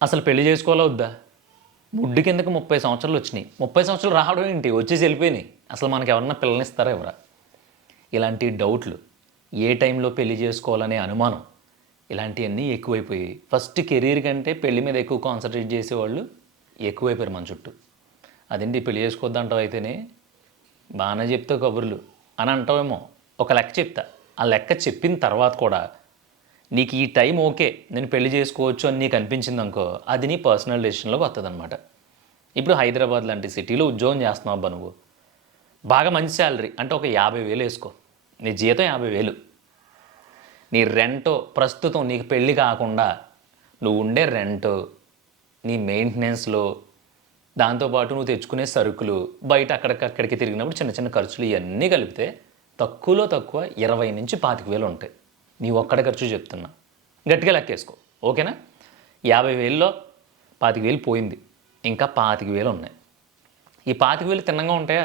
అసలు పెళ్లి చేసుకోవాలా వద్దా? ముడ్డు కిందకి 30 సంవత్సరాలు వచ్చినాయి. 30 సంవత్సరాలు రావడం ఏంటి, వచ్చేసి వెళ్ళిపోయినాయి. అసలు మనకి ఎవరన్నా పిల్లనిస్తారా ఎవరా? ఇలాంటి డౌట్లు, ఏ టైంలో పెళ్లి చేసుకోవాలనే అనుమానం, ఇలాంటివన్నీ ఎక్కువైపోయాయి. ఫస్ట్ కెరీర్ కంటే పెళ్లి మీద ఎక్కువ కాన్సన్ట్రేట్ చేసేవాళ్ళు ఎక్కువైపోయారు మన చుట్టూ. అదేంటి పెళ్లి చేసుకోవద్దంటావు అయితేనే, బాగానే చెప్తావు కబుర్లు అని అంటావేమో. ఒక లెక్క చెప్తా. ఆ లెక్క చెప్పిన తర్వాత కూడా నీకు ఈ టైం ఓకే, నేను పెళ్లి చేసుకోవచ్చు అని నీకు అనిపించింది అనుకో, అది నీ పర్సనల్ డెసిషన్లోకి వస్తుంది అనమాట. ఇప్పుడు హైదరాబాద్ లాంటి సిటీలో ఉద్యోగం చేస్తున్నావు అబ్బా నువ్వు, బాగా మంచి శాలరీ అంటే ఒక 50,000 వేసుకో. నీ జీతం 50,000. నీ రెంటో ప్రస్తుతం నీకు పెళ్ళి కాకుండా నువ్వు ఉండే రెంట్, నీ మెయింటెనెన్స్లో, దాంతోపాటు నువ్వు తెచ్చుకునే సరుకులు, బయట అక్కడికి తిరిగినప్పుడు చిన్న చిన్న ఖర్చులు ఇవన్నీ కలిపితే తక్కువలో తక్కువ 20,000 నుంచి 25,000 ఉంటాయి. నీ ఒక్కడ ఖర్చు చెప్తున్నా, గట్టిగా లెక్కేసుకో. ఓకేనా? 50,000లో 25,000 పోయింది, ఇంకా 25,000 ఉన్నాయి. ఈ 25,000 తిన్నంగా ఉంటాయా?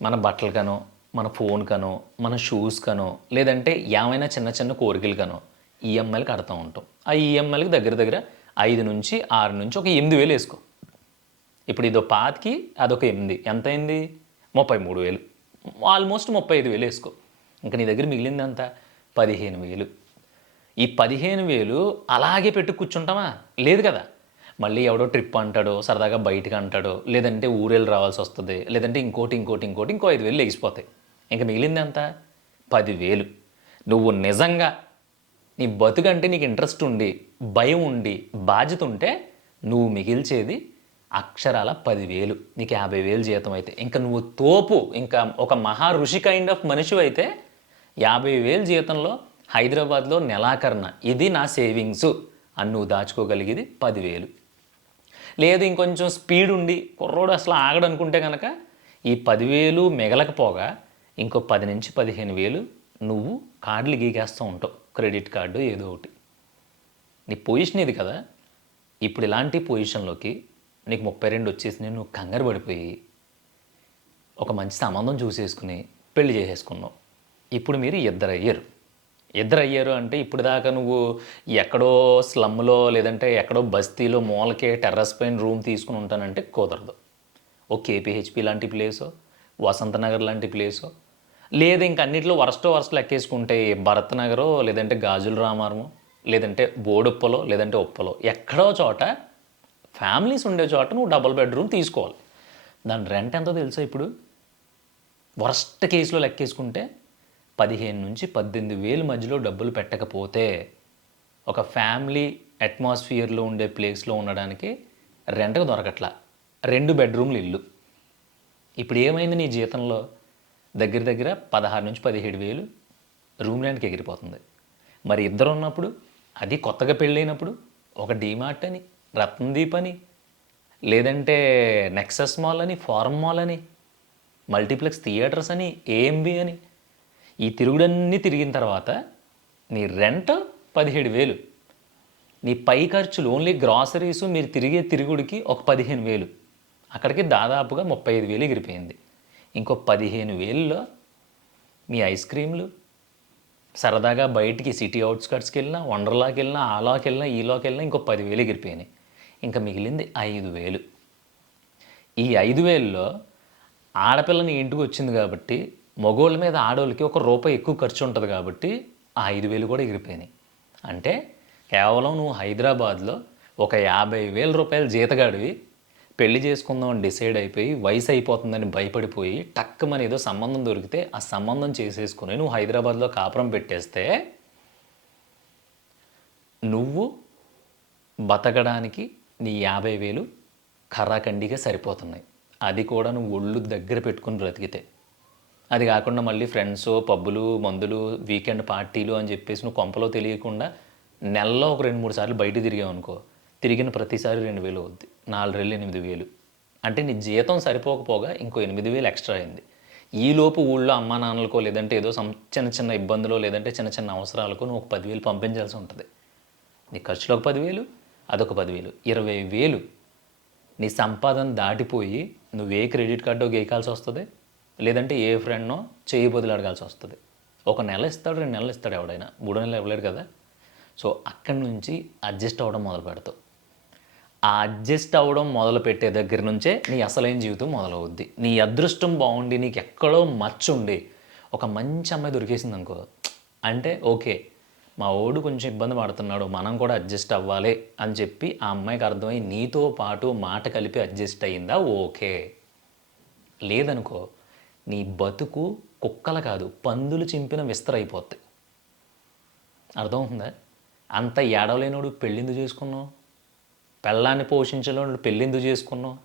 మన బట్టలకనో, మన ఫోన్కనో, మన షూస్కనో, లేదంటే ఏమైనా చిన్న చిన్న కోరికలకనో ఈఎంఐలు కడతా ఉంటాం. ఆ ఈఎంఐలకి దగ్గర దగ్గర 5 నుంచి 6 నుంచి ఒక 8,000 వేసుకో. ఇప్పుడు ఇదో 25కి అదొక 8 ఎంత అయింది? 33,000. ఆల్మోస్ట్ 35,000 వేసుకో. ఇంకా నీ దగ్గర మిగిలింది ఎంత? 15,000. ఈ 15,000 అలాగే పెట్టు కూర్చుంటామా? లేదు కదా. మళ్ళీ ఎవడో ట్రిప్ అంటాడో, సరదాగా బయటకు అంటాడో, లేదంటే ఊరెళ్ళి రావాల్సి వస్తుంది, లేదంటే ఇంకోటి ఇంకో 5,000 లెగిసిపోతాయి. ఇంకా మిగిలింది ఎంత? 10,000. నువ్వు నిజంగా నీ బతుకంటే నీకు ఇంట్రెస్ట్ ఉండి, భయం ఉండి, బాధ్యత ఉంటే నువ్వు మిగిల్చేది అక్షరాల 10,000. నీకు 50,000 జీతం అయితే ఇంకా నువ్వు తోపు, ఇంకా ఒక మహా ఋషి కైండ్ ఆఫ్ మనిషి అయితే 50,000 జీతంలో హైదరాబాద్లో నెలాఖరున ఇది నా సేవింగ్స్ అని నువ్వు దాచుకోగలిగేది 10,000. లేదు ఇంకొంచెం స్పీడ్ ఉండి కుర్రోడు అసలు ఆగడనుకుంటే కనుక ఈ 10,000 మిగలకపోగా ఇంకో 10,000 నుంచి 15,000 నువ్వు కార్డులు గీకేస్తూ ఉంటావు, క్రెడిట్ కార్డు ఏదో ఒకటి. నీ పొజిషన్ ఇది కదా. ఇప్పుడు ఇలాంటి పొజిషన్లోకి నీకు 32 వచ్చేసి నువ్వు కంగారు పడిపోయి ఒక మంచి సంబంధం చూసేసుకుని పెళ్లి చేసేసుకున్నావు. ఇప్పుడు మీరు ఇద్దరు అయ్యారు అంటే ఇప్పుడు దాకా నువ్వు ఎక్కడో స్లమ్లో, లేదంటే ఎక్కడో బస్తీలో మూలకే టెర్రస్ పైన రూమ్ తీసుకుని ఉంటానంటే కుదరదు. ఓ కేపీహెచ్పి లాంటి ప్లేసో, వసంత నగర్ లాంటి ప్లేసో, లేదు ఇంక అన్నింటిలో వరస్ట్ లెక్కేసుకుంటే భరత్ నగరో, లేదంటే గాజుల రామారమో, లేదంటే బోడుప్పలో, లేదంటే ఉప్పలో, ఎక్కడో చోట ఫ్యామిలీస్ ఉండే చోట నువ్వు డబుల్ బెడ్రూమ్ తీసుకోవాలి. దాని రెంట్ ఎంతో తెలుసా ఇప్పుడు? వరస్ట్ కేసులో లెక్కేసుకుంటే 15,000 నుంచి 18,000 మధ్యలో డబ్బులు పెట్టకపోతే ఒక ఫ్యామిలీ అట్మాస్ఫియర్లో ఉండే ప్లేస్లో ఉండడానికి రెంట్కి దొరకట్లా. 2 బెడ్రూమ్లు ఇల్లు. ఇప్పుడు ఏమైంది? నీ జీతంలో దగ్గర దగ్గర 16,000 నుంచి 17,000 రూమ్ రెంట్కి ఎగిరిపోతుంది. మరి ఇద్దరు ఉన్నప్పుడు, అది కొత్తగా పెళ్ళైనప్పుడు, ఒక డీమార్ట్ అని, రత్నదీప్ అని, లేదంటే నెక్సస్ మాల్ అని, ఫారం మాల్ అని, మల్టీప్లెక్స్ థియేటర్స్ అని, ఏఎంబి అని, ఈ తిరుగుడన్నీ తిరిగిన తర్వాత నీ రెంట్ 17,000. నీ పై ఖర్చులు ఓన్లీ గ్రాసరీస్ మీరు తిరిగే తిరుగుడికి ఒక 15,000. అక్కడికి దాదాపుగా 35,000 ఎగిరిపోయింది. ఇంకో 15,000లో మీ ఐస్ క్రీమ్లు, సరదాగా బయటికి సిటీ అవుట్స్కట్స్కి వెళ్ళినా, వండర్లాకి వెళ్ళినా, ఆలోకి వెళ్ళినా, ఈలోకి వెళ్ళినా ఇంకో 10,000 ఎగిరిపోయినాయి. ఇంకా మిగిలింది 5,000. ఈ 5,000లో ఆడపిల్లని ఇంటికి వచ్చింది కాబట్టి మగోళ్ళ మీద ఆడోళ్ళకి ₹1 ఎక్కువ ఖర్చు ఉంటుంది కాబట్టి ఆ 5,000 కూడా ఎగిరిపోయినాయి. అంటే కేవలం నువ్వు హైదరాబాద్లో ఒక ₹50,000 జీతగాడివి పెళ్లి చేసుకుందాం అని డిసైడ్ అయిపోయి, వయసు అయిపోతుందని భయపడిపోయి, టక్కుమని ఏదో సంబంధం దొరికితే ఆ సంబంధం చేసేసుకుని నువ్వు హైదరాబాద్లో కాపురం పెట్టేస్తే నువ్వు బతకడానికి నీ 50,000 ఖరాఖండిగా సరిపోతున్నాయి. అది కూడా నువ్వు ఒళ్ళు దగ్గర పెట్టుకుని బ్రతికితే. అది కాకుండా మళ్ళీ ఫ్రెండ్స్, పబ్బులు, మందులు, వీకెండ్ పార్టీలు అని చెప్పేసి నువ్వు కొంపలో తెలియకుండా నెలలో ఒక 2-3 సార్లు బయట తిరిగావు అనుకో, తిరిగిన ప్రతిసారి 2,000 అవుద్ది. 4 రెళ్ళు 8,000. అంటే నీ జీతం సరిపోకపోగా ఇంకో 8,000 ఎక్స్ట్రా అయింది. ఈలోపు ఊళ్ళో అమ్మా నాన్నలకో, లేదంటే ఏదో చిన్న చిన్న ఇబ్బందులో, లేదంటే చిన్న చిన్న అవసరాలకు నువ్వు ఒక 10,000 పంపించాల్సి ఉంటుంది. నీ ఖర్చులో ఒక 10,000, అదొక 10,000, 20,000 నీ సంపాదన దాటిపోయి నువ్వు ఏ క్రెడిట్ కార్డో గేకాల్సి వస్తుంది, లేదంటే ఏ ఫ్రెండ్నో చేయి బదులు అడగాల్సి వస్తుంది. ఒక నెల ఇస్తాడు, 2 నెలలు ఇస్తాడు ఎవడైనా, 3 నెలలు ఇవ్వలేడు కదా. సో అక్కడి నుంచి అడ్జస్ట్ అవ్వడం మొదలు పెడతావు. ఆ అడ్జస్ట్ అవ్వడం మొదలు పెట్టే దగ్గర నుంచే నీ అసలైన జీవితం మొదలవుద్ది. నీ అదృష్టం బాగుండి నీకు ఎక్కడో మచ్చుండి ఒక మంచి అమ్మాయి దొరికేసింది అనుకో, అంటే ఓకే, మా ఓడు కొంచెం ఇబ్బంది పడుతున్నాడు, మనం కూడా అడ్జస్ట్ అవ్వాలి అని చెప్పి ఆ అమ్మాయికి అర్థమై నీతో పాటు మాట కలిపి అడ్జస్ట్ అయ్యిందా ఓకే. లేదనుకో నీ బతుకు కుక్కలు కాదు పందులు చింపిన విస్తరైపోద్ది. అర్థమవుతుందా? అంత ఏడవలేనోడు పెళ్ళిందుకు చేసుకున్నావు, పెళ్ళాన్ని పోషించలేనోడు పెళ్ళిందుకు చేసుకున్నావు,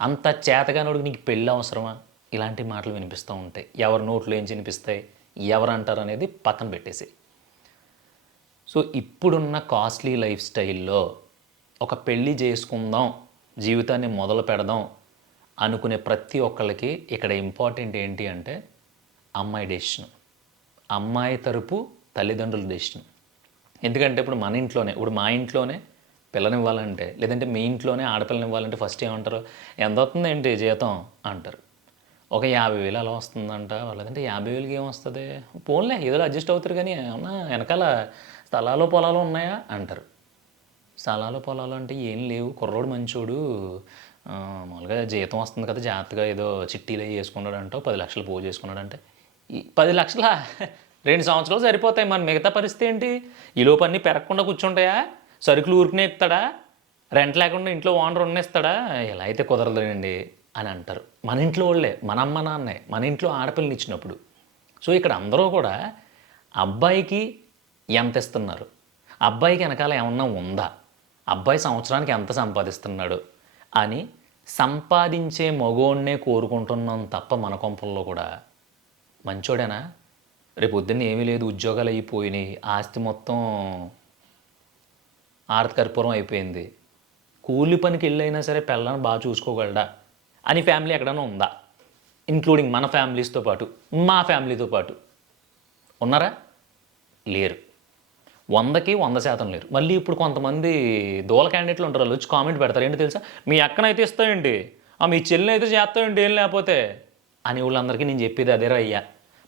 అంత చేతగానోడికి నీకు పెళ్ళి అవసరమా? ఇలాంటి మాటలు వినిపిస్తూ ఉంటాయి. ఎవరి నోట్లో ఏం వినిపిస్తాయి, ఎవరు అంటారు అనేది పక్కన పెట్టేసి. సో ఇప్పుడున్న కాస్ట్లీ లైఫ్ స్టైల్లో ఒక పెళ్ళి చేసుకుందాం, జీవితాన్ని మొదలు పెడదాం అనుకునే ప్రతి ఒక్కళ్ళకి ఇక్కడ ఇంపార్టెంట్ ఏంటి అంటే అమ్మాయి డెసిషన్, అమ్మాయి తరపు తల్లిదండ్రుల డెసిషన్. ఎందుకంటే ఇప్పుడు మన ఇంట్లోనే, ఇప్పుడు మా ఇంట్లోనే పిల్లనివ్వాలంటే, లేదంటే మీ ఇంట్లోనే ఆడపిల్లని ఇవ్వాలంటే ఫస్ట్ ఏమంటారు, ఎంత వస్తుంది ఏంటి జీతం అంటారు. ఒక 50,000 అలా వస్తుందంట, లేదంటే 50,000కి ఏమొస్తుంది, పోన్లే ఏదో అడ్జస్ట్ అవుతారు కానీ ఏమన్నా వెనకాల స్థలాలు పొలాలు ఉన్నాయా అంటారు. స్థలాలు పొలాలు అంటే ఏం లేవు, కుర్రోడు మంచోడు, మామూలుగా జీతం వస్తుంది కదా జాగ్రత్తగా ఏదో చిట్టీలు వేసుకున్నాడు అంటో 10 లక్షలు పోగు చేసుకున్నాడు అంటే, ఈ 10 లక్షల 2 సంవత్సరాలు సరిపోతాయి. మన మిగతా పరిస్థితి ఏంటి, ఈ లోపు అన్నీ పెరగకుండా కూర్చుంటాయా, సరుకులు ఊరికనే ఎక్కుతాడా, రెంట్ లేకుండా ఇంట్లో ఓనర్ ఉన్నేస్తాడా, ఎలా అయితే కుదరదండి అని అంటారు. మన ఇంట్లో వాళ్ళే, మన అమ్మ నాన్నే మన ఇంట్లో ఆడపిల్లని ఇచ్చినప్పుడు. సో ఇక్కడ అందరూ కూడా అబ్బాయికి ఎంత ఇస్తున్నారు, అబ్బాయికి వెనకాల ఏమన్నా ఉందా, అబ్బాయి సంవత్సరానికి ఎంత సంపాదిస్తున్నాడు అని సంపాదించే మగోడినే కోరుకుంటున్నాం తప్ప మన కొంపల్లో కూడా మంచోడేనా, రేపు పొద్దున్న ఏమీ లేదు ఉద్యోగాలు అయిపోయినాయి, ఆస్తి మొత్తం ఆర్తకర్పూరం అయిపోయింది, కూలి పనికి వెళ్ళైనా సరే పిల్లని బాగా చూసుకోగలడా అని ఫ్యామిలీ ఎక్కడైనా ఉందా, ఇంక్లూడింగ్ మన ఫ్యామిలీస్తో పాటు మా ఫ్యామిలీతో పాటు ఉన్నారా? లేరు. 100కి 100% లేరు. మళ్ళీ ఇప్పుడు కొంతమంది దూల క్యాండిడేట్లు ఉంటారు, వాళ్ళు వచ్చి కామెంట్ పెడతారు, ఏంటి తెలుసా, మీ అక్కనైతే ఇస్తాయండి, మీ చెల్లిని అయితే చేస్తాయండి ఏం లేకపోతే అని. వాళ్ళందరికీ నేను చెప్పేది అదే అయ్యా,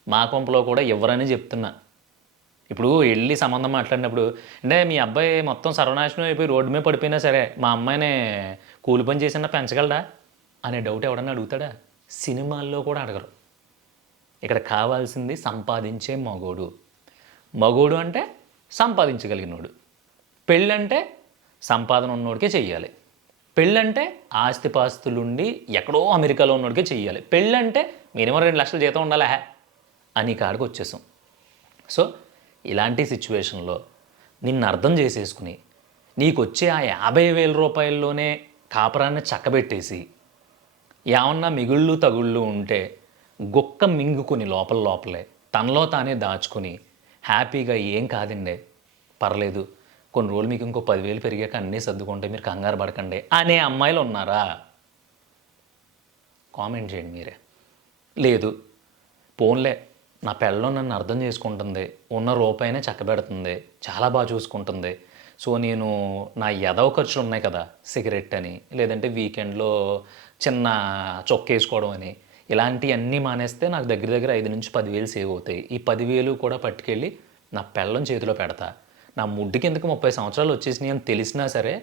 మా కొంపలో కూడా ఎవరని చెప్తున్నా. ఇప్పుడు వెళ్ళి సంబంధం మాట్లాడినప్పుడు, అంటే మీ అబ్బాయి మొత్తం సర్వనాశనం అయిపోయి రోడ్డు మీద పడిపోయినా సరే మా అమ్మాయిని కూలి పని చేసినా పెంచగలడా అనే డౌట్ ఎవడన్నా అడుగుతాడా? సినిమాల్లో కూడా అడగరు. ఇక్కడ కావాల్సింది సంపాదించే మగోడు. మగోడు అంటే సంపాదించగలిగినోడు. పెళ్ళంటే సంపాదన ఉన్నోడికే చెయ్యాలి. పెళ్ళంటే ఆస్తిపాస్తులుండి ఎక్కడో అమెరికాలో ఉన్నోడికే చెయ్యాలి. పెళ్ళంటే మినిమం 2 లక్షల జీతం ఉండాలా అని కాడికి వచ్చేసాం. సో ఇలాంటి సిచ్యువేషన్లో నిన్ను అర్థం చేసేసుకుని నీకు వచ్చే ఆ 50,000 రూపాయల్లోనే కాపురాన్ని చక్కబెట్టేసి ఏమన్నా మిగుళ్ళు తగుళ్ళు ఉంటే గుక్క మింగుకుని లోపలే తనలో తానే దాచుకుని హ్యాపీగా ఏం కాదండి పర్లేదు, కొన్ని రోజులు మీకు ఇంకో 10,000 పెరిగాక అన్నీ సర్దుకుంటే మీరు కంగారు పడకండి అనే అమ్మాయిలు ఉన్నారా? కామెంట్ చేయండి మీరే. లేదు, పోన్లే నా పెళ్ళం నన్ను అర్థం చేసుకుంటుంది, ఉన్న రూపాయినే చక్కబెడుతుంది, చాలా బాగా చూసుకుంటుంది, సో నేను నా ఎదవ ఖర్చులు ఉన్నాయి కదా, సిగరెట్ అని, లేదంటే వీకెండ్లో చిన్న చొక్కేసుకోవడం అని, ఇలాంటివన్నీ మానేస్తే నాకు దగ్గర దగ్గర 5 నుంచి 10,000 సేవ్ అవుతాయి. ఈ 10,000 కూడా పట్టుకెళ్ళి నా పెళ్ళం చేతిలో పెడతా. నా ముడ్డు కిందకి 30 సంవత్సరాలు వచ్చేసినాయి అని తెలిసినా సరే,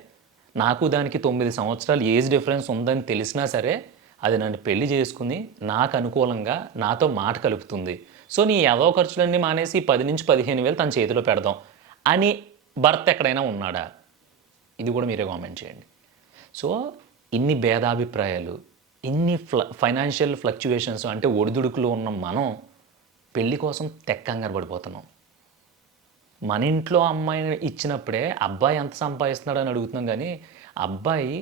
నాకు దానికి 9 సంవత్సరాలు ఏజ్ డిఫరెన్స్ ఉందని తెలిసినా సరే, అది నన్ను పెళ్లి చేసుకుని నాకు అనుకూలంగా నాతో మాట కలుపుతుంది. సో నీ ఏదో ఖర్చులన్నీ మానేసి 10 నుంచి 15,000 తన చేతిలో పెడదాం అని భర్త ఎక్కడైనా ఉన్నాడా? ఇది కూడా మీరే కామెంట్ చేయండి. సో ఇన్ని భేదాభిప్రాయాలు, ఇన్ని ఫైనాన్షియల్ ఫ్లక్చువేషన్స్ అంటే ఒడిదుడుకులు ఉన్న మనం పెళ్లి కోసం తెక్కంగారు పడిపోతున్నాం. మన ఇంట్లో అమ్మాయిని ఇచ్చినప్పుడే అబ్బాయి ఎంత సంపాదిస్తున్నాడు అని అడుగుతున్నాం, కానీ అబ్బాయి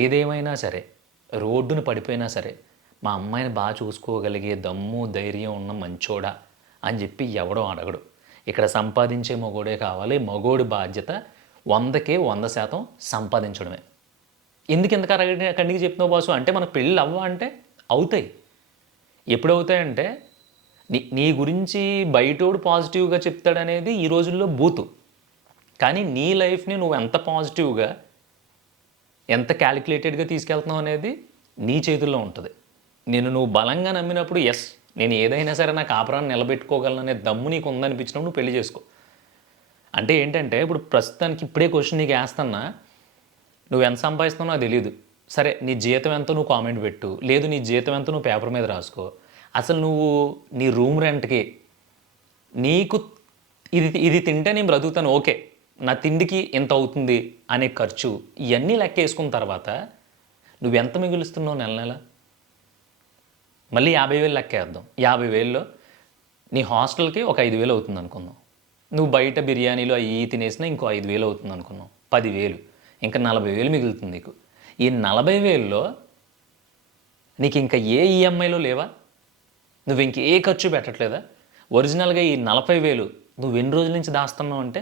ఏదేమైనా సరే రోడ్డును పడిపోయినా సరే మా అమ్మాయిని బాగా చూసుకోగలిగే దమ్ము ధైర్యం ఉన్న మంచోడా అని చెప్పి ఎవడో అడగడు. ఇక్కడ సంపాదించే మగోడే కావాలి. మగోడి బాధ్యత 100కి 100% సంపాదించడమే. ఎందుకు కండికి చెప్తున్నావు బాసు అంటే, మనకు పెళ్ళి అవ్వ అంటే అవుతాయి. ఎప్పుడు అవుతాయంటే నీ గురించి బయటోడు పాజిటివ్గా చెప్తాడనేది ఈ రోజుల్లో బూతు. కానీ నీ లైఫ్ని నువ్వు ఎంత పాజిటివ్గా ఎంత క్యాలిక్యులేటెడ్గా తీసుకెళ్తున్నావు అనేది నీ చేతుల్లో ఉంటుంది. నువ్వు బలంగా నమ్మినప్పుడు ఎస్ నేను ఏదైనా సరే నా కాపురాన్ని నిలబెట్టుకోగలననే దమ్ము నీకు ఉందనిపించినప్పుడు నువ్వు పెళ్లి చేసుకో. అంటే ఏంటంటే ఇప్పుడు ప్రస్తుతానికి ఇప్పుడే క్వశ్చన్ నీకు వేస్తున్నా, నువ్వు ఎంత సంపాదిస్తున్నావు నాకు తెలియదు. సరే నీ జీతం ఎంతో నువ్వు కామెంట్ పెట్టు, లేదు నీ జీతం ఎంతో నువ్వు పేపర్ మీద రాసుకో. అసలు నువ్వు నీ రూమ్ రెంట్కి నీకు ఇది ఇది తింటే నేను బ్రతుకుతాను, ఓకే, నా తిండికి ఎంత అవుతుంది అనే ఖర్చు ఇవన్నీ లెక్క వేసుకున్న తర్వాత నువ్వు ఎంత మిగులుస్తున్నావు నెల నెల? మళ్ళీ 50,000 లెక్క వేద్దాం. 50,000లో నీ హాస్టల్కి ఒక 5,000 అవుతుంది అనుకుందాం. నువ్వు బయట బిర్యానీలు అవి తినేసినా ఇంకో 5,000 అవుతుంది అనుకున్నావు. 10,000, ఇంకా 40,000 మిగులుతుంది నీకు. ఈ 40,000లో నీకు ఇంకా ఏ ఈఎంఐలో లేవా? నువ్వు ఇంక ఏ ఖర్చు పెట్టట్లేదా? ఒరిజినల్గా ఈ 40,000 నువ్వు ఎన్ని రోజుల నుంచి దాస్తున్నావు అంటే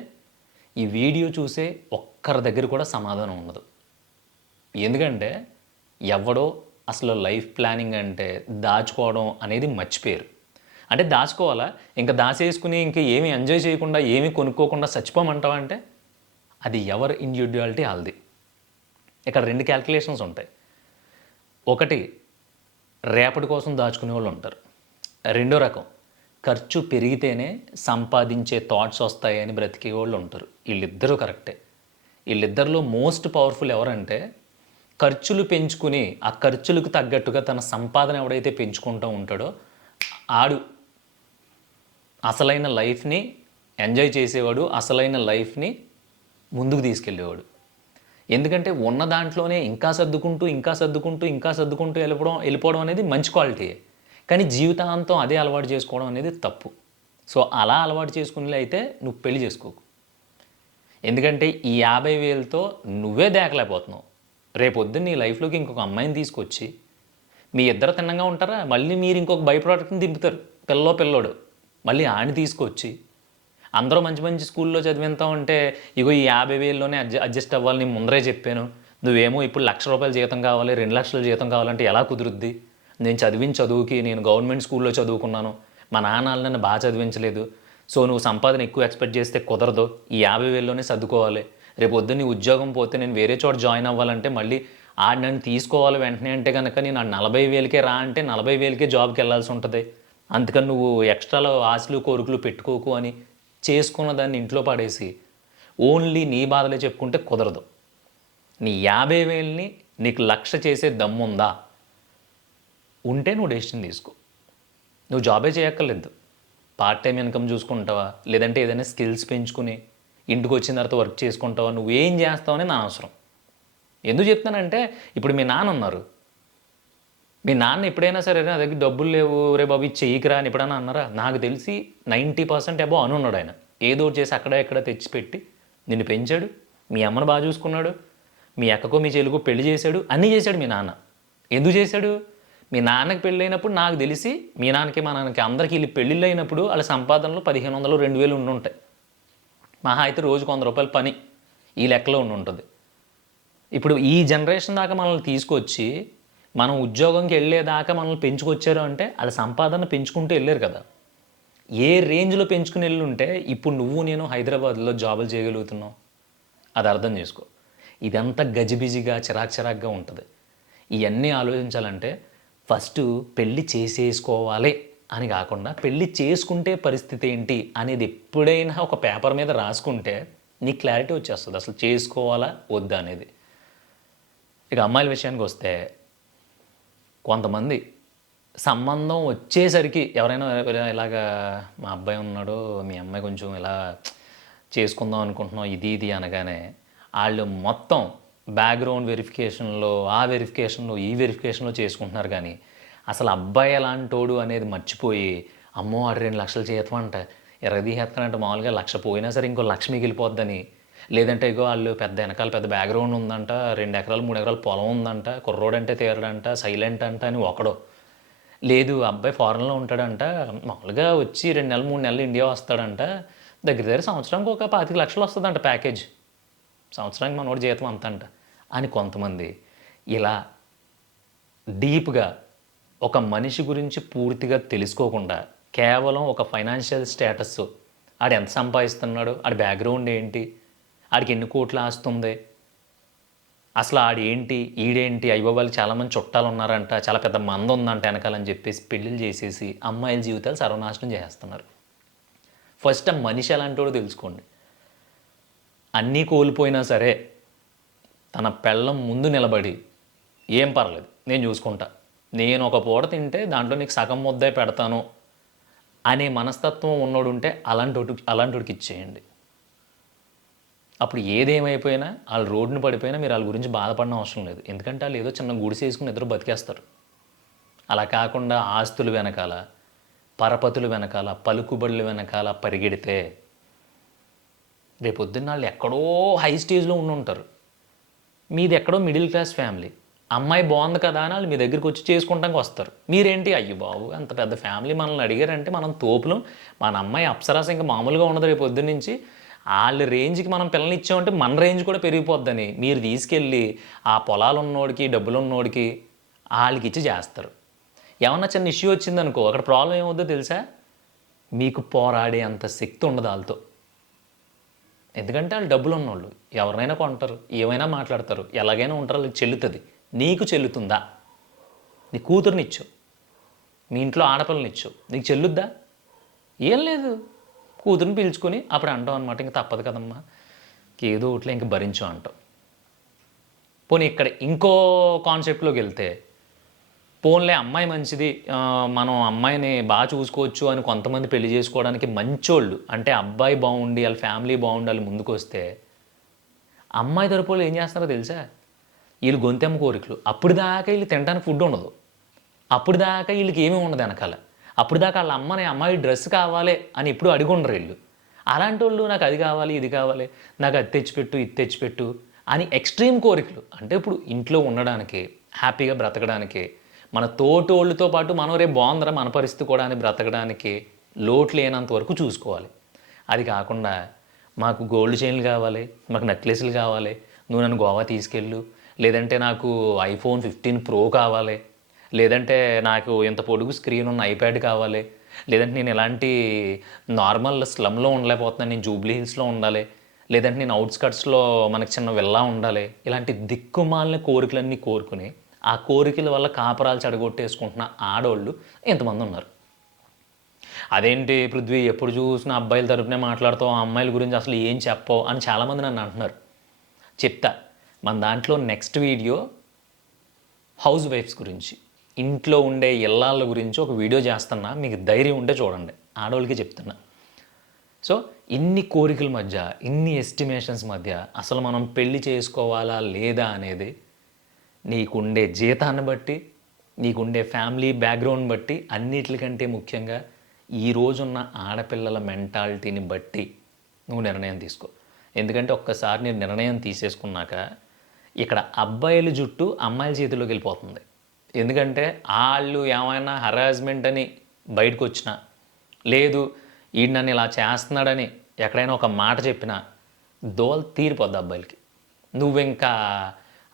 ఈ వీడియో చూసే ఒక్కరి దగ్గర కూడా సమాధానం ఉండదు. ఎందుకంటే ఎవడో అసలు లైఫ్ ప్లానింగ్ అంటే దాచుకోవడం అనేది మర్చిపోయారు. అంటే దాచుకోవాలా, ఇంకా దాచేసుకుని ఇంకా ఏమీ ఎంజాయ్ చేయకుండా ఏమీ కొనుక్కోకుండా చచ్చిపోమంటావా అంటే అది ఎవరి ఇండివిజువాలిటీ వాళ్ళది. ఇక్కడ 2 క్యాల్కులేషన్స్ ఉంటాయి. ఒకటి, రేపటి కోసం దాచుకునే వాళ్ళు ఉంటారు. రెండో రకం, ఖర్చు పెరిగితేనే సంపాదించే థాట్స్ వస్తాయని బ్రతికే వాళ్ళు ఉంటారు. వీళ్ళిద్దరూ కరెక్టే. వీళ్ళిద్దరిలో మోస్ట్ పవర్ఫుల్ ఎవరంటే ఖర్చులు పెంచుకుని ఆ ఖర్చులకు తగ్గట్టుగా తన సంపాదన ఎవడైతే పెంచుకుంటూ ఉంటాడో ఆడు అసలైన లైఫ్ని ఎంజాయ్ చేసేవాడు, అసలైన లైఫ్ని ముందుకు తీసుకెళ్ళేవాడు. ఎందుకంటే ఉన్న దాంట్లోనే ఇంకా సర్దుకుంటూ ఇంకా సర్దుకుంటూ ఇంకా సర్దుకుంటూ వెళ్ళిపోవడం అనేది మంచి క్వాలిటీయే. కానీ జీవితాంతం అదే అలవాటు చేసుకోవడం అనేది తప్పు. సో అలా అలవాటు చేసుకునే అయితే నువ్వు పెళ్లి చేసుకోకు. ఎందుకంటే ఈ 50,000తో నువ్వే దేకలేకపోతున్నావు. రేపొద్దున్న నీ లైఫ్లోకి ఇంకొక అమ్మాయిని తీసుకొచ్చి మీ ఇద్దరు తిన్నంగా ఉంటారా? మళ్ళీ మీరు ఇంకొక బై ప్రోడక్ట్ని దింపుతారు, పిల్లోడు. మళ్ళీ ఆడిని తీసుకొచ్చి అందరూ మంచి మంచి స్కూల్లో చదివింతా ఉంటే ఇగో ఈ 50,000లోనే అడ్జస్ట్ అవ్వాలి, నేను ముందరే చెప్పాను, నువ్వేమో ఇప్పుడు ₹1,00,000 జీతం కావాలి, 2,00,000 జీతం కావాలంటే ఎలా కుదురుద్ది? నేను చదివిన చదువుకి నేను గవర్నమెంట్ స్కూల్లో చదువుకున్నాను, మా నాన్న నన్ను బాగా చదివించలేదు, సో నువ్వు సంపాదన ఎక్కువ ఎక్స్పెక్ట్ చేస్తే కుదరదు, ఈ 50,000లోనే సర్దుకోవాలి. రేపు పొద్దున్న నీ ఉద్యోగం పోతే నేను వేరే చోట జాయిన్ అవ్వాలంటే మళ్ళీ ఆడు నన్ను తీసుకోవాలి వెంటనే అంటే కనుక నేను ఆ 40,000కే రా అంటే 40,000కే జాబ్కి వెళ్ళాల్సి ఉంటుంది. అందుకని నువ్వు ఎక్స్ట్రాలో ఆశలు కోరికలు పెట్టుకోకు అని చేసుకున్న దాన్ని ఇంట్లో పడేసి ఓన్లీ నీ బాధలే చెప్పుకుంటే కుదరదు. నీ 50,000ని నీకు 1,00,000 చేసే దమ్ముందా? ఉంటే నువ్వు డెసిషన్ తీసుకో. నువ్వు జాబే చేయక్కర్లేదు, పార్ట్ టైం ఇన్కమ్ చూసుకుంటావా, లేదంటే ఏదైనా స్కిల్స్ పెంచుకుని ఇంటికి వచ్చిన తర్వాత వర్క్ చేసుకుంటావా, నువ్వేం చేస్తావని నా అవసరం. ఎందుకు చెప్తానంటే ఇప్పుడు మీ నాన్న ఉన్నారు, మీ నాన్న ఎప్పుడైనా సరే నా దగ్గర డబ్బులు లేవు రే బాబు ఇది చెయ్యికిరా అని ఎప్పుడైనా అన్నారా? నాకు తెలిసి 90% అబో అని ఉన్నాడు ఆయన. ఏదో చేసి అక్కడ ఎక్కడ తెచ్చిపెట్టి నిన్ను పెంచాడు, మీ అమ్మను బాగా చూసుకున్నాడు, మీ అక్కకో మీ చెల్లికో పెళ్లి చేశాడు, అన్నీ చేశాడు మీ నాన్న. ఎందుకు చేశాడు? మీ నాన్నకి పెళ్ళైనప్పుడు నాకు తెలిసి మీ నాన్నకి మా నాన్నకి అందరికీ వీళ్ళు పెళ్ళిళ్ళు అయినప్పుడు వాళ్ళ సంపాదనలు 1,500 2,000 ఉండి ఉంటాయి. మహా అయితే రోజుకు ₹100 పని ఈ లెక్కలో ఉండి ఉంటుంది. ఇప్పుడు ఈ జనరేషన్ దాకా మనల్ని తీసుకొచ్చి మనం ఉద్యోగంకి వెళ్ళేదాకా మనల్ని పెంచుకొచ్చారు అంటే అది సంపాదన పెంచుకుంటూ వెళ్ళారు కదా. ఏ రేంజ్లో పెంచుకుని వెళ్ళుంటే ఇప్పుడు నువ్వు నేను హైదరాబాద్లో జాబులు చేయగలుగుతున్నావు? అది అర్థం చేసుకో. ఇదంతా గజిబిజిగా చిరాగ్గా ఉంటుంది. ఇవన్నీ ఆలోచించాలంటే ఫస్ట్ పెళ్ళి చేసేసుకోవాలి అని కాకుండా పెళ్ళి చేసుకుంటే పరిస్థితి ఏంటి అనేది ఎప్పుడైనా ఒక పేపర్ మీద రాసుకుంటే నీకు క్లారిటీ వచ్చేస్తుంది అసలు చేసుకోవాలా వద్దా అనేది. ఇక అమ్మాయిల విషయానికి వస్తే కొంతమంది సంబంధం వచ్చేసరికి ఎవరైనా ఇలాగా మా అబ్బాయి ఉన్నాడు, మీ అమ్మాయి కొంచెం ఇలా చేసుకుందాం అనుకుంటున్నాం ఇది అనగానే వాళ్ళు మొత్తం బ్యాక్గ్రౌండ్ వెరిఫికేషన్లో ఆ వెరిఫికేషన్లో ఈ వెరిఫికేషన్లో చేసుకుంటున్నారు. కానీ అసలు అబ్బాయి ఎలాంటోడు అనేది మర్చిపోయి అమ్మో ఆడు 2,00,000 జీతం అంట ఎరగదీసేస్తానంటే మామూలుగా 1,00,000 పోయినా సరే ఇంకో 1,00,000 మిగిలిపోద్దని, లేదంటే ఇగో వాళ్ళు వెనకాల పెద్ద బ్యాక్గ్రౌండ్ ఉందంట, 2 ఎకరాలు 3 ఎకరాలు పొలం ఉందంట, కుర్రోడంటే తీరడంట, సైలెంట్ అంట అని ఒకడు, లేదు అబ్బాయి ఫారెన్లో ఉంటాడంట, మామూలుగా వచ్చి 2 నెలలు 3 నెలలు ఇండియా వస్తాడంట, దగ్గర సంవత్సరానికి ఒక 25,00,000 వస్తుందంట ప్యాకేజ్, సంవత్సరానికి మనోడు జీతం అంతంట అని కొంతమంది ఇలా డీప్గా ఒక మనిషి గురించి పూర్తిగా తెలుసుకోకుండా కేవలం ఒక ఫైనాన్షియల్ స్టేటస్, ఆడు ఎంత సంపాదిస్తున్నాడు, ఆడి బ్యాక్గ్రౌండ్ ఏంటి, ఆడికి ఎన్ని కోట్లు ఆస్తుంది, అసలు ఆడేంటి ఈడేంటి, అయ్యో వాళ్ళు చాలామంది చుట్టాలు ఉన్నారంట, చాలా పెద్ద మంద ఉందంట వెనకాలని చెప్పేసి పెళ్ళిళ్ళు చేసేసి అమ్మాయిల జీవితాలు సర్వనాశనం చేస్తున్నారు. ఫస్ట్ ఆ మనిషి ఎలాంటోడో తెలుసుకోండి. అన్నీ కోల్పోయినా సరే తన పెళ్ళం ముందు నిలబడి ఏం పర్లేదు నేను చూసుకుంటా, నేను ఒక పూట తింటే దాంట్లో నీకు సగం ముద్దే పెడతాను అనే మనస్తత్వం ఉన్నోడుంటే అలాంటోడికి ఇచ్చేయండి. అప్పుడు ఏదేమైపోయినా వాళ్ళు రోడ్డున పడిపోయినా మీరు వాళ్ళ గురించి బాధపడడం అవసరం లేదు. ఎందుకంటే వాళ్ళు ఏదో చిన్న గుడిసేసుకుని ఇద్దరు బతికేస్తారు. అలా కాకుండా ఆస్తులు వెనకాల, పరపతులు వెనకాల, పలుకుబడుల వెనకాల పరిగెడితే రేపొద్దున్న వాళ్ళు ఎక్కడో హై స్టేజ్లో ఉంటారు. మీది ఎక్కడో మిడిల్ క్లాస్ ఫ్యామిలీ. అమ్మాయి బాగుంది కదా అని వాళ్ళు మీ దగ్గరికి వచ్చి చేసుకుంటానికి వస్తారు. మీరేంటి అయ్యో బాబు అంత పెద్ద ఫ్యామిలీ మనల్ని అడిగారంటే మనం తోపులం, మన అమ్మాయి అప్సరాస్ ఇంకా మామూలుగా ఉండదు రేపు పొద్దున్న నుంచి, వాళ్ళ రేంజ్కి మనం పిల్లల్ని ఇచ్చామంటే మన రేంజ్ కూడా పెరిగిపోద్దని మీరు తీసుకెళ్ళి ఆ పొలాలు ఉన్నోడికి డబ్బులు ఉన్నోడికి వాళ్ళకి ఇచ్చి చేస్తారు. ఏమన్నా చిన్న ఇష్యూ వచ్చిందనుకో అక్కడ ప్రాబ్లం ఏమవుద్దో తెలుసా? మీకు పోరాడే అంత శక్తి ఉండదు వాళ్ళతో. ఎందుకంటే వాళ్ళు డబ్బులు ఉన్నోళ్ళు ఎవరినైనా కొంటారు, ఏమైనా మాట్లాడతారు, ఎలాగైనా ఉంటారు, వాళ్ళకి చెల్లుతుంది. నీకు చెల్లుతుందా? నీ కూతురునిచ్చు, మీ ఇంట్లో ఆడపిల్లనిచ్చు, నీకు చెల్లుద్దా? ఏం లేదు, కూతురుని పిలుచుకొని అప్పుడు అంటాం అనమాట, ఇంక తప్పదు కదమ్మా ఏదో ఒకటిలో ఇంక భరించు అంటాం. పోనీ ఇక్కడ ఇంకో కాన్సెప్ట్లోకి వెళ్తే, పోన్లే అమ్మాయి మంచిది, మనం అమ్మాయిని బాగా చూసుకోవచ్చు అని కొంతమంది పెళ్లి చేసుకోవడానికి మంచోళ్ళు, అంటే అబ్బాయి బాగుండి వాళ్ళ ఫ్యామిలీ బాగుండి వాళ్ళు ముందుకు వస్తే, అమ్మాయి తరపులో ఏం చేస్తారో తెలుసా? వీళ్ళు గొంతెమ్మ కోరికలు. అప్పుడు దాకా వీళ్ళు తినడానికి ఫుడ్ ఉండదు, అప్పుడు దాకా వీళ్ళకి ఏమీ ఉండదు వెనకాల, అప్పుడు దాకా వాళ్ళ అమ్మని అమ్మాయి డ్రెస్ కావాలి అని ఎప్పుడు అడిగి ఉండరు వీళ్ళు. అలాంటి వాళ్ళు నాకు అది కావాలి ఇది కావాలి, నాకు అది తెచ్చిపెట్టు ఇది తెచ్చిపెట్టు అని ఎక్స్ట్రీమ్ కోరికలు. అంటే ఇప్పుడు ఇంట్లో ఉండడానికి, హ్యాపీగా బ్రతకడానికి, మన తోటోళ్ళతో పాటు మనం రేపు బాగుందరా మన పరిస్థితి కూడా అని బ్రతకడానికి లోటు లేనంత వరకు చూసుకోవాలి. అది కాకుండా మాకు గోల్డ్ చైన్లు కావాలి, మాకు నెక్లెస్లు కావాలి, నువ్వు నన్ను గోవా తీసుకెళ్ళు, లేదంటే నాకు ఐఫోన్ 15 Pro కావాలి, లేదంటే నాకు ఇంత పొడుగు స్క్రీన్ ఉన్న ఐప్యాడ్ కావాలి, లేదంటే నేను ఎలాంటి నార్మల్ స్లమ్లో ఉండలేకపోతున్నాను, నేను జూబ్లీ హిల్స్లో ఉండాలి, లేదంటే నేను అవుట్స్కట్స్లో మనకి చిన్న విల్లా ఉండాలి, ఇలాంటి దిక్కుమాలిన కోరికలన్నీ కోరుకుని ఆ కోరికల వల్ల కాపరాలు చెడగొట్టేసుకుంటున్న ఆడవాళ్ళు ఎంతమంది ఉన్నారు. అదేంటి పృథ్వీ ఎప్పుడు చూసినా అబ్బాయిల తరపునే మాట్లాడుతావు, ఆ అమ్మాయిల గురించి అసలు ఏం చెప్పవు అని చాలామంది నన్ను అంటున్నారు. చెప్తా, మన దాంట్లో నెక్స్ట్ వీడియో హౌస్ వైఫ్స్ గురించి, ఇంట్లో ఉండే ఇల్లాళ్ళ గురించి ఒక వీడియో చేస్తున్నా, మీకు ధైర్యం ఉంటే చూడండి, ఆడవాళ్ళకి చెప్తున్నా. సో ఇన్ని కోరికల మధ్య, ఇన్ని ఎస్టిమేషన్స్ మధ్య అసలు మనం పెళ్లి చేసుకోవాలా లేదా అనేది నీకుండే జీతాన్ని బట్టి, నీకుండే ఫ్యామిలీ బ్యాక్గ్రౌండ్ బట్టి, అన్నిటికంటే ముఖ్యంగా ఈ రోజున్న ఆడపిల్లల మెంటాలిటీని బట్టి నువ్వు నిర్ణయం తీసుకో. ఎందుకంటే ఒక్కసారి నేను నిర్ణయం తీసేసుకున్నాక ఇక్కడ అబ్బాయిల జుట్టు అమ్మాయిల చేతిలోకి వెళ్ళిపోతుంది. ఎందుకంటే వాళ్ళు ఏమైనా హరాస్మెంట్ అని బయటకు వచ్చినా, లేదు ఈ నన్ను ఇలా చేస్తున్నాడని ఎక్కడైనా ఒక మాట చెప్పినా దోలు తీరిపోద్ది అబ్బాయిలకి. నువ్వింకా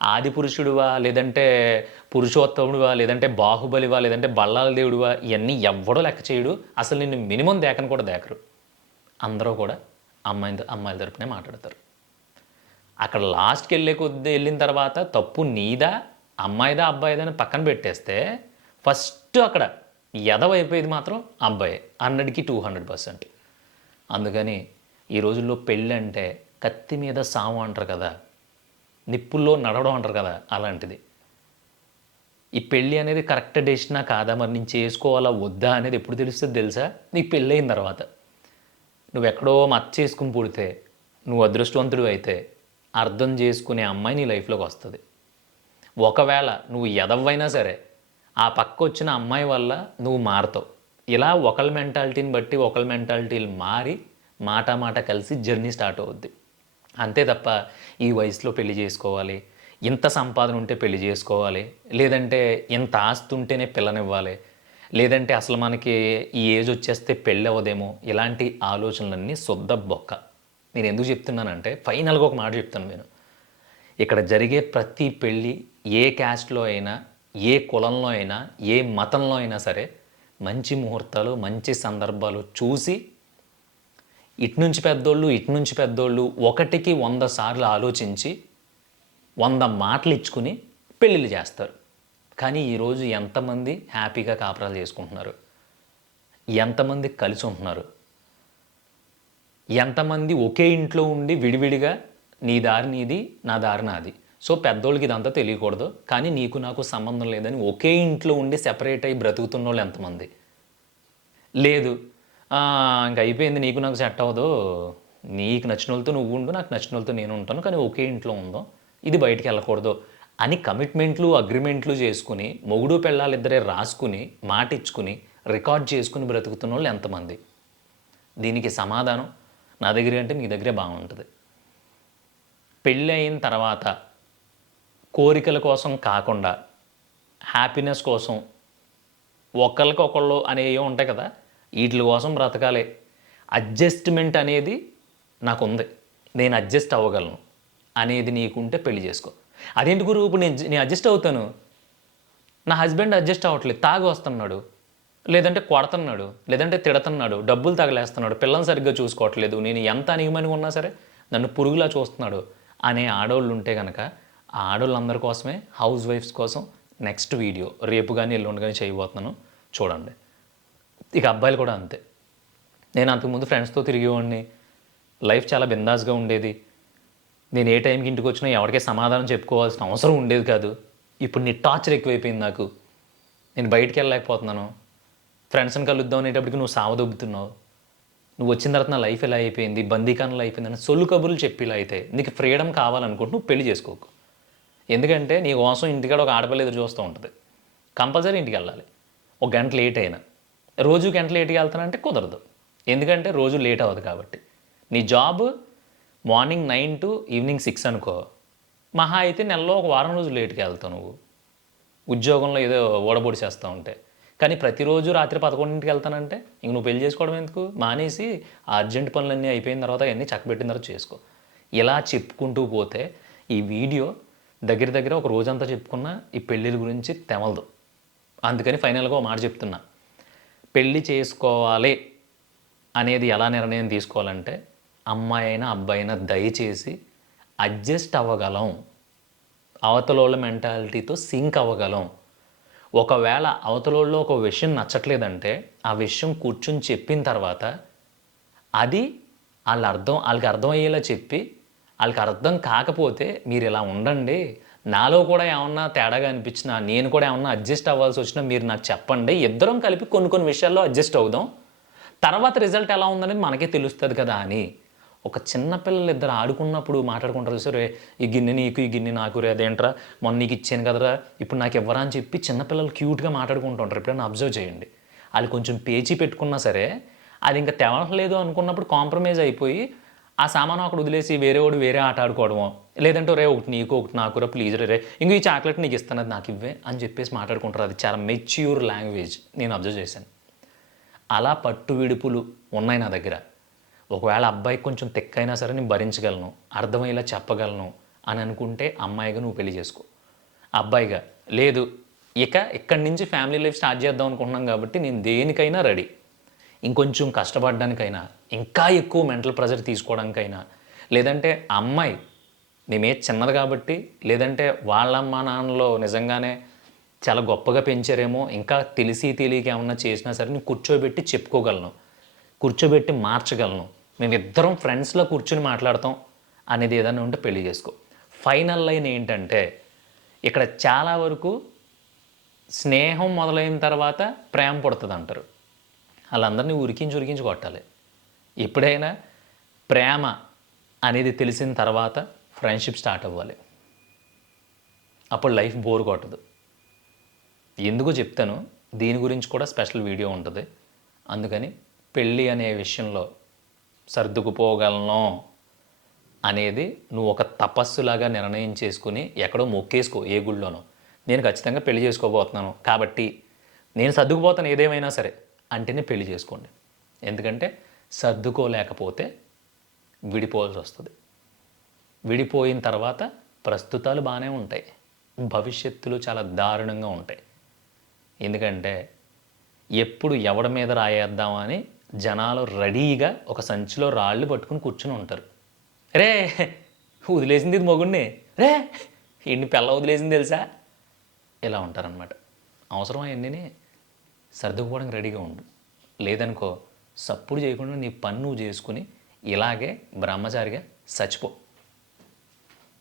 ఆది పురుషుడివా, లేదంటే పురుషోత్తముడివా, లేదంటే బాహుబలివా, లేదంటే బల్లాల దేవుడివా, ఇవన్నీ ఎవ్వడో లెక్క చేయడు. అసలు నిన్ను మినిమం దేకను కూడా దేకరు. అందరూ కూడా అమ్మాయిల తరపునే మాట్లాడతారు. అక్కడ లాస్ట్కి వెళ్ళిన తర్వాత తప్పు నీదా అమ్మాయిదా అబ్బాయిదా అని పక్కన పెట్టేస్తే ఫస్ట్ అక్కడ ఎదవైపోయేది మాత్రం అబ్బాయి 100కి 200%. అందుకని ఈ రోజుల్లో పెళ్ళి అంటే కత్తి మీద సాము అంటారు కదా, నిప్పుల్లో నడవడం అంటారు కదా, అలాంటిది. ఈ పెళ్ళి అనేది కరెక్ట్ డెసిషనా కాదా, మరి నేను చేసుకోవాలా వద్దా అనేది ఎప్పుడు తెలుస్తుంది తెలుసా? నీకు పెళ్ళి అయిన తర్వాత. నువ్వు ఎక్కడో మచ్చ చేసుకుని పుడితే, నువ్వు అదృష్టవంతుడు అయితే అర్థం చేసుకునే అమ్మాయి నీ లైఫ్లోకి వస్తుంది. ఒకవేళ నువ్వు ఎదవ్వైనా సరే ఆ పక్క వచ్చిన అమ్మాయి వల్ల నువ్వు మారుతావు. ఇలా ఒకళ్ళ మెంటాలిటీని బట్టి ఒకళ్ళ మెంటాలిటీలు మారి మాట కలిసి జర్నీ స్టార్ట్ అవుద్ది. అంతే తప్ప ఈ వయసులో పెళ్లి చేసుకోవాలి, ఇంత సంపాదన ఉంటే పెళ్లి చేసుకోవాలి, లేదంటే ఇంత ఆస్తి ఉంటేనే పిల్లనివ్వాలి, లేదంటే అసలు మనకి ఈ ఏజ్ వచ్చేస్తే పెళ్ళి అవ్వదేమో, ఇలాంటి ఆలోచనలన్నీ శుద్ధ బొక్క. నేను ఎందుకు చెప్తున్నానంటే ఫైనల్గా ఒక మాట చెప్తాను నేను. ఇక్కడ జరిగే ప్రతి పెళ్ళి ఏ క్యాస్ట్లో అయినా, ఏ కులంలో అయినా, ఏ మతంలో అయినా సరే మంచి ముహూర్తాలు, మంచి సందర్భాలు చూసి ఇటు నుంచి పెద్దోళ్ళు ఒకటికి 100 సార్లు ఆలోచించి 100 మాటలు ఇచ్చుకుని పెళ్ళిళ్ళు చేస్తారు. కానీ ఈరోజు ఎంతమంది హ్యాపీగా కాపురాలు చేసుకుంటున్నారు, ఎంతమంది కలిసి ఉంటున్నారు, ఎంతమంది ఒకే ఇంట్లో ఉండి విడివిడిగా నీ దారి నీది నా దారి నాది, సో పెద్దోళ్ళకి ఇదంతా తెలియకూడదు, కానీ నీకు నాకు సంబంధం లేదని ఒకే ఇంట్లో ఉండి సెపరేట్ అయ్యి బ్రతుకుతున్న వాళ్ళు ఎంతమంది. లేదు ఇంక అయిపోయింది, నీకు నాకు సెట్ అవ్వదు, నీకు నచ్చిన వాళ్ళతో నువ్వు ఉండు, నాకు నచ్చిన వాళ్ళతో నేను ఉంటాను, కానీ ఒకే ఇంట్లో ఉందాం, ఇది బయటికి వెళ్ళకూడదు అని కమిట్మెంట్లు అగ్రిమెంట్లు చేసుకుని మొగుడు పెళ్ళాలిద్దరే రాసుకుని మాటిచ్చుకుని రికార్డ్ చేసుకుని బ్రతుకుతున్న వాళ్ళు ఎంతమంది. దీనికి సమాధానం నా దగ్గర అంటే మీ దగ్గరే బాగుంటుంది. పెళ్ళి అయిన తర్వాత కోరికల కోసం కాకుండా హ్యాపీనెస్ కోసం ఒకళ్ళకొకళ్ళు అనేవి ఉంటాయి కదా, వీటి కోసం బ్రతకాలి. అడ్జస్ట్మెంట్ అనేది నాకు ఉంది, నేను అడ్జస్ట్ అవ్వగలను అనేది నీకుంటే పెళ్లి చేసుకో. అదేంటి గురు, ఇప్పుడు నేను అడ్జస్ట్ అవుతాను, నా హస్బెండ్ అడ్జస్ట్ అవ్వట్లేదు, తాగి వస్తున్నాడు, లేదంటే కొడుతున్నాడు, లేదంటే తిడుతున్నాడు, డబ్బులు తగలేస్తున్నాడు, పిల్లల్ని సరిగ్గా చూసుకోవట్లేదు, నేను ఎంత అనిగమని ఉన్నా సరే నన్ను పురుగులా చూస్తున్నాడు అనే ఆడవాళ్ళు ఉంటే కనుక ఆ ఆడవాళ్ళందరి కోసమే, హౌస్ వైఫ్స్ కోసం నెక్స్ట్ వీడియో రేపు కానీ ఎల్లుండి కానీ చేయబోతున్నాను, చూడండి. ఇక అబ్బాయిలు కూడా అంతే. నేను అంతకుముందు ఫ్రెండ్స్తో తిరిగేవాడిని, లైఫ్ చాలా బిందాస్గా ఉండేది, నేను ఏ టైంకి ఇంటికి వచ్చినా ఎవరికీ సమాధానం చెప్పుకోవాల్సిన అవసరం ఉండేది కాదు. ఇప్పుడు నీ టార్చర్ ఎక్కువైపోయింది నాకు, నేను బయటికి వెళ్ళలేకపోతున్నాను, ఫ్రెండ్స్ని కలుద్దాం అనేటప్పటికి నువ్వు సావదొబ్బుతున్నావు, నువ్వు వచ్చిన తర్వాత నా లైఫ్ ఎలా అయిపోయింది, బందీకానంలో అయిపోయిందని సొల్లు కబుర్లు చెప్పి ఇలా అయితే నీకు ఫ్రీడమ్ కావాలనుకుంటే నువ్వు పెళ్లి చేసుకోకు. ఎందుకంటే నీ కోసం ఇంటికాడ ఒక ఆడపిల్ల ఎదురు చూస్తూ ఉంటుంది, కంపల్సరీ ఇంటికి వెళ్ళాలి. ఒక గంట లేట్ అయినా, రోజు గంట లేట్గా వెళ్తానంటే కుదరదు, ఎందుకంటే రోజు లేట్ అవ్వదు కాబట్టి. నీ జాబ్ మార్నింగ్ 9 to ఈవినింగ్ 6 అనుకో, మహా అయితే నెలలో ఒక వారం రోజులు లేట్గా వెళ్తావు నువ్వు ఉద్యోగంలో ఏదో ఓడబొడి చేస్తూ ఉంటే. కానీ ప్రతిరోజు రాత్రి 11ంటికి వెళ్తానంటే ఇంక నువ్వు పెళ్లి చేసుకోవడం ఎందుకు, మానేసి ఆ అర్జెంట్ పనులన్నీ అయిపోయిన తర్వాత అవన్నీ చక్కబెట్టిన తర్వాత చేసుకో. ఇలా చెప్పుకుంటూ పోతే ఈ వీడియో దగ్గర దగ్గర ఒక రోజంతా చెప్పుకున్నా ఈ పెళ్ళిళ్ళ గురించి తెమలదు. అందుకని ఫైనల్గా ఒక మాట చెప్తున్నా, పెళ్ళి చేసుకోవాలి అనేది ఎలా నిర్ణయం తీసుకోవాలంటే, అమ్మాయి అయినా అబ్బాయి అయినా దయచేసి అడ్జస్ట్ అవ్వగలం, అవతలోళ్ళ మెంటాలిటీతో సింక్ అవ్వగలం. ఒకవేళ అవతలోళ్ళలో ఒక విషయం నచ్చట్లేదంటే ఆ విషయం కూర్చుని చెప్పిన తర్వాత అది వాళ్ళకి అర్థమయ్యేలా చెప్పి, వాళ్ళకి అర్థం కాకపోతే మీరు ఇలా ఉండండి, నాలో కూడా ఏమన్నా తేడాగా అనిపించినా, నేను కూడా ఏమన్నా అడ్జస్ట్ అవ్వాల్సి వచ్చినా మీరు నాకు చెప్పండి, ఇద్దరం కలిపి కొన్ని విషయాల్లో అడ్జస్ట్ అవుదాం, తర్వాత రిజల్ట్ ఎలా ఉందనేది మనకే తెలుస్తుంది కదా అని. ఒక చిన్నపిల్లలు ఇద్దరు ఆడుకున్నప్పుడు మాట్లాడుకుంటారు సరే, ఈ గిన్నె నీకు ఈ గిన్నె నాకు, రే అదేంట్రా మొన్న నీకు ఇచ్చాను కదరా ఇప్పుడు నాకు ఇవ్వరా అని చెప్పి చిన్నపిల్లలు క్యూట్గా మాట్లాడుకుంటూ ఉంటారు. ఎప్పుడైనా అబ్జర్వ్ చేయండి. వాళ్ళు కొంచెం పేచీ పెట్టుకున్నా సరే అది ఇంకా తెవలేదు అనుకున్నప్పుడు కాంప్రమైజ్ అయిపోయి ఆ సామాను అక్కడ వదిలేసి వేరే ఆట ఆడుకోవడమో, లేదంటే రే ఒకటి నీకు ఒకటి నాకురా ప్లీజ్ రే ఇంకో ఈ చాక్లెట్ నీకు ఇస్తాను అది నాకు ఇవ్వే అని చెప్పేసి మాట్లాడుకుంటారు. అది చాలా మెచ్యూర్ లాంగ్వేజ్, నేను అబ్జర్వ్ చేశాను. అలా పట్టు విడుపులు ఉన్నాయి నా దగ్గర. ఒకవేళ అబ్బాయికి కొంచెం తెక్కైనా సరే నేను భరించగలను, అర్థమయ్యేలా చెప్పగలను అని అనుకుంటే అమ్మాయిగా నువ్వు పెళ్లి చేసుకో. అబ్బాయిగా లేదు, ఇక్కడి నుంచి ఫ్యామిలీ లైఫ్ స్టార్ట్ చేద్దాం అనుకుంటున్నాం కాబట్టి నేను దేనికైనా రెడీ, ఇంకొంచెం కష్టపడడానికైనా, ఇంకా ఎక్కువ మెంటల్ ప్రెజర్ తీసుకోవడానికైనా, లేదంటే అమ్మాయి మేమే చిన్నది కాబట్టి, లేదంటే వాళ్ళ అమ్మ నాన్నలో నిజంగానే చాలా గొప్పగా పెంచారేమో, ఇంకా తెలియక ఏమన్నా చేసినా సరే నేను కూర్చోబెట్టి చెప్పుకోగలను, కూర్చోబెట్టి మార్చగలను, మేమిద్దరం ఫ్రెండ్స్లో కూర్చొని మాట్లాడతాం అనేది ఏదైనా ఉంటే పెళ్లి చేసుకో. ఫైనల్ లైన్ ఏంటంటే, ఇక్కడ చాలా వరకు స్నేహం మొదలైన తర్వాత ప్రేమ పుడుతుంది అంటారు. వాళ్ళందరినీ ఉరికించి కొట్టాలి. ఎప్పుడైనా ప్రేమ అనేది తెలిసిన తర్వాత ఫ్రెండ్షిప్ స్టార్ట్ అవ్వాలి, అప్పుడు లైఫ్ బోర్ కొట్టదు. ఎందుకో చెప్తాను, దీని గురించి కూడా స్పెషల్ వీడియో ఉంటుంది. అందుకని పెళ్ళి అనే విషయంలో సర్దుకుపోగలను అనేది నువ్వు ఒక తపస్సులాగా నిర్ణయం చేసుకుని ఎక్కడో మొక్కేసుకో, ఏ గుళ్ళోనో నేను ఖచ్చితంగా పెళ్లి చేసుకోబోతున్నాను కాబట్టి నేను సర్దుకుపోతాను ఏదేమైనా సరే అంటేనే పెళ్లి చేసుకోండి. ఎందుకంటే సర్దుకోలేకపోతే విడిపోవాల్సి వస్తుంది. విడిపోయిన తర్వాత ప్రస్తుతాలు బాగానే ఉంటాయి, భవిష్యత్తులు చాలా దారుణంగా ఉంటాయి. ఎందుకంటే ఎప్పుడు ఎవడి మీద రాయేద్దామని జనాలు రెడీగా ఒక సంచిలో రాళ్ళు పట్టుకుని కూర్చుని ఉంటారు. రే వదిలేసింది ఇది మొగుడిని, రే ఇన్ని పిల్ల వదిలేసింది తెలుసా, ఇలా ఉంటారనమాట. అవసరం అవన్నీ సర్దుకుపోవడానికి రెడీగా ఉండు. లేదనుకో సప్పుడు చేయకుండా నీ పని నువ్వు చేసుకుని ఇలాగే బ్రహ్మచారిగా చచ్చిపో.